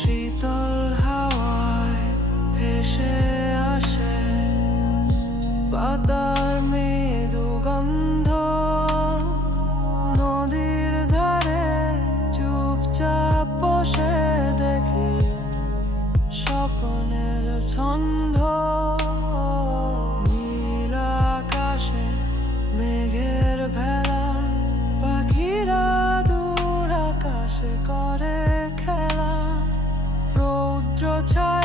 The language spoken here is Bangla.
শীতল হাওয়ায় ভেসে আসে পাতার মৃদু গন্ধ। নদীর ধারে চুপচাপ বসে দেখি স্বপ্নের ছন্দ। নীল আকাশে মেঘের ভেলা, পাখিরা দূর আকাশে করে খেলা। রৌদ্র ছায়া